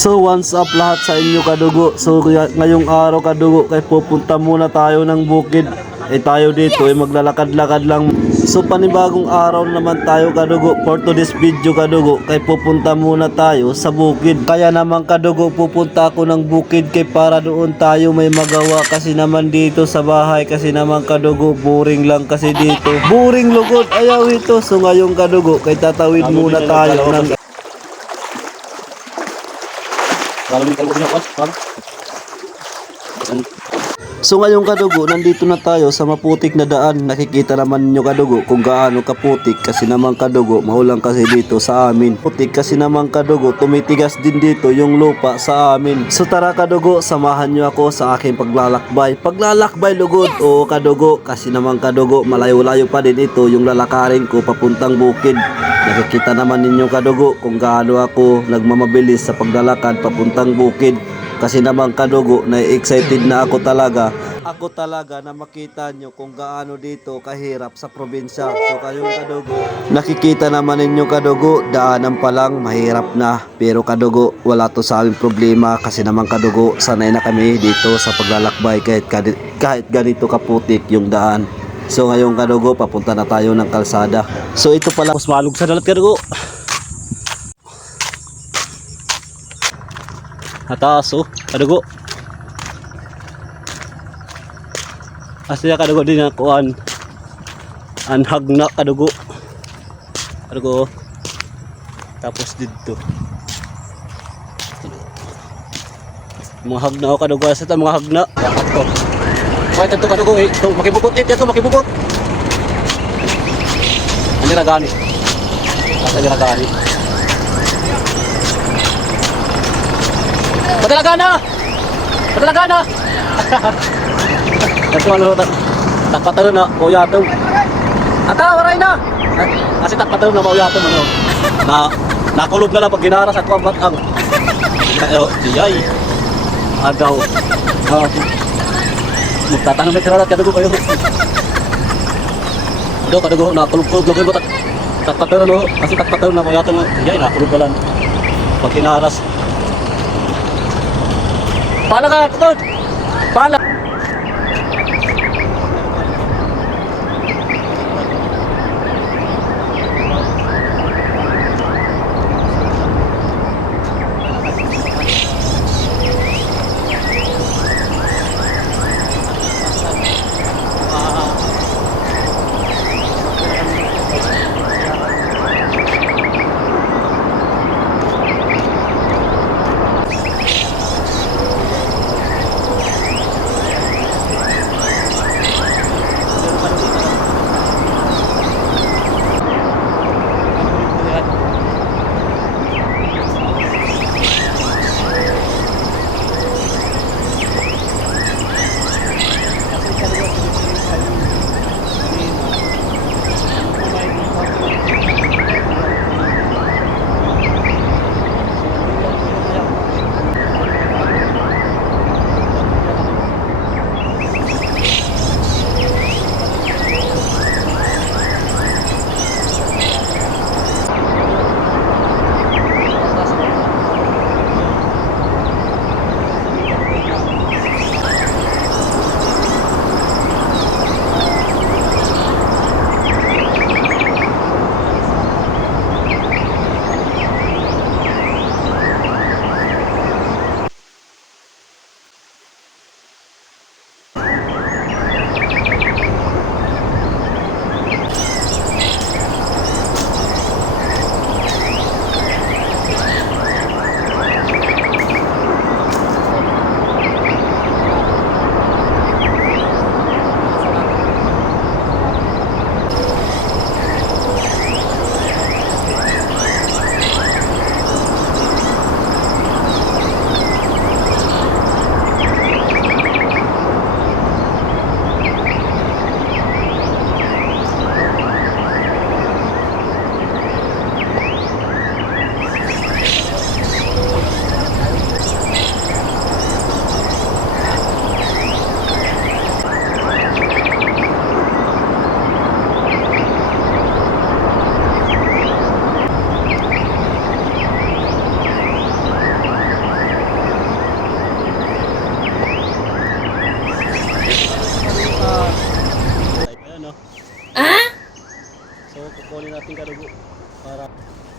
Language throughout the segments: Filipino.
So once up lahat sa inyo kadugo. So ngayong araw kadugo kay pupunta muna tayo ng bukid. Eh tayo dito ay maglalakad-lakad lang. So panibagong araw naman tayo kadugo. For today's video kadugo kay pupunta muna tayo sa bukid. Kaya naman kadugo pupunta ako ng bukid kay para doon tayo may magawa kasi naman dito sa bahay kasi naman kadugo boring lang kasi dito. Boring lugod ayaw ito. So ngayong kadugo kay tatawid muna tayo ng Kalau di kalau punya kuat, kan? So ngayong kadugo, nandito na tayo sa maputik na daan. Nakikita naman ninyo kadugo kung gaano kaputik kasi naman kadugo, maulang kasi dito sa amin. Putik kasi naman kadugo, tumitigas din dito yung lupa sa amin. So tara kadugo, samahan nyo ako sa aking paglalakbay. Paglalakbay lugod o kadugo kasi naman kadugo, malayo-layo pa din ito yung lalakarin ko papuntang bukid. Nakikita naman ninyo kadugo kung gaano ako nagmamabilis sa paglalakad papuntang bukid. Kasi naman kadugo, na-excited na ako talaga. Ako talaga na makita nyo kung gaano dito kahirap sa probinsya. So kayong kadugo, nakikita naman ninyo kadugo, daanan pa lang mahirap na. Pero kadugo, wala to sa aming problema kasi naman kadugo, sanay na kami dito sa paglalakbay kahit, kahit, ganito kaputik yung daan. So ngayong kadugo, papunta na tayo ng kalsada. So ito pala, mas malug sa dalat kadugo. Ataas oh, kadugo. Asya kadugo din ang kuan. Anhag na kadugo. Kadugo. Tapos dito. Mga hagna ako kadugo. Asa ta mga hagna? Yakap ko. Kaya ito kadugo eh. Ito makibukot eh. Ito makibukot. Ano na gani? Asa na gani? Patalaga na! Patalaga na! Ito ano, tak takpatan na, kuya ito. Ata, waray na! Kasi takpatan na, kuya ito. Ano, na, nakulog na lang pag ginaras ako ang batang. Ayo, diyay. Agaw. Ah, magtatanong na kiralat, kadugo kayo. Ado, kadugo, nakulog-kulog lang kayo. tak- Takpatan na? Kasi takpatan na, kuya ito. Diyay, nakulog na lang. Pag ginaras, Pala ka! Pala!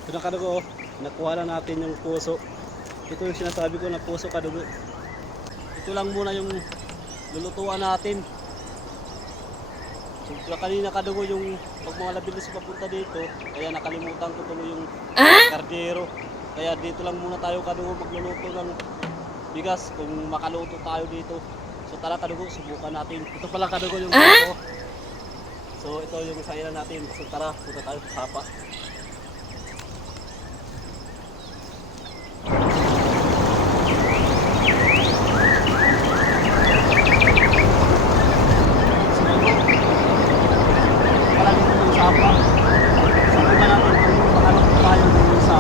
Ito na kadugo, oh. nakuha na natin yung puso. Ito yung sinasabi ko na puso kadugo. Ito lang muna yung lulutuan natin. So, kanina kadugo yung pag mga labilis papunta dito, kaya nakalimutan ko tuloy yung kardero. Kaya dito lang muna tayo kadugo magluluto ng bigas kung makaluto tayo dito. So tara kadugo, subukan natin. Ito pala kadugo yung puso. So ito yung sairan natin. So tara, punta tayo sa sapa. Wala dito yung sapa. Subukan natin kung makaluto tayo dito sa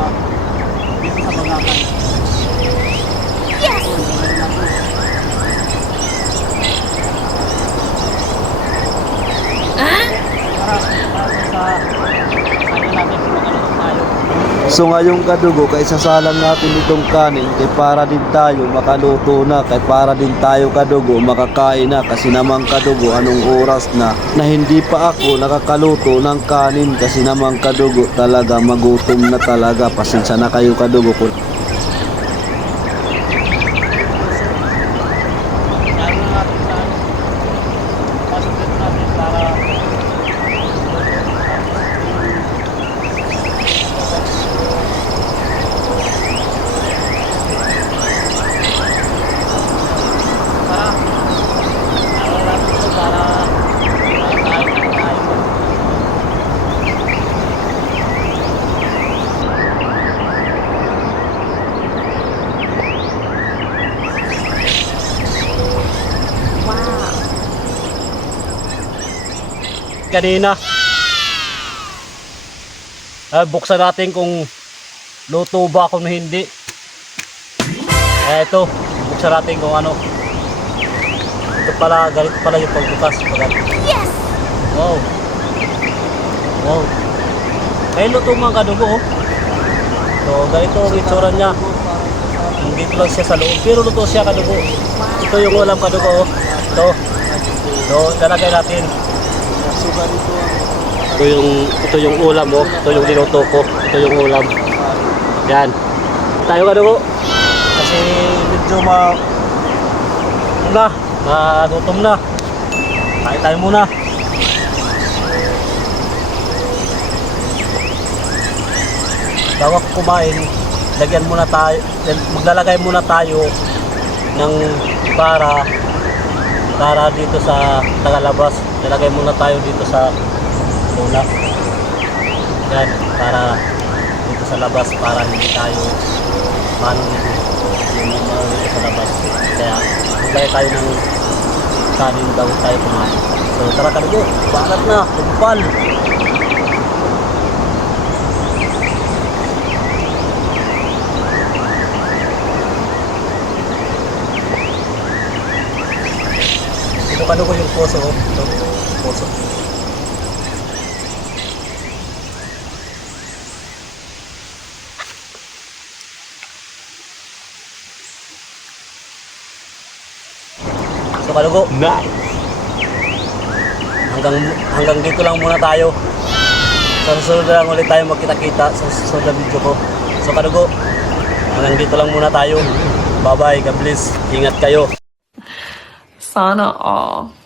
dito sa bangakan. Yes! So ngayong kadugo, kay sasalang natin itong kanin, kay para din tayo makaluto na, kay para din tayo kadugo makakain na, kasi namang kadugo anong oras na, na hindi pa ako nakakaluto ng kanin, kasi namang kadugo talaga magutom na talaga, pasensya na kayo kadugo. ko. Kanina. Ah, buksan natin kung luto ba kung hindi. Eh, ito, buksan natin kung ano. Ito pala, ganito pala yung pagbukas. Yes! Wow. Wow. May luto mga kadugo, oh. So, ganito ang itsura niya. Dito lang siya sa loob. Pero luto siya kadugo. Ito yung ulam kadugo, oh. Ito. So, lalagay natin. Ito yung ito yung ulam mo, ito yung niluto ko, ito yung ulam. Yan. Tayo ka dugo. Kasi medyo ma na, magutom na. Kain tayo muna. Bago ako kumain, lagyan muna tayo, maglalagay muna tayo ng para para dito sa tagalabas. Nilagay muna tayo dito sa una yan para dito sa labas para hindi tayo mano dito. Yung mga dito sa labas. Kaya maglagay tayo ng kanin daw tayo kumain. So tara kaligo balat na. Tumpal Kano ko yung poso oh. Ito, poso. So kalugo. Nice. Hanggang hanggang dito lang muna tayo. Sa susunod na lang ulit tayo magkita-kita sa susunod na video ko. So kalugo. Hanggang dito lang muna tayo. Bye bye. God bless. Ingat kayo. Sana, all.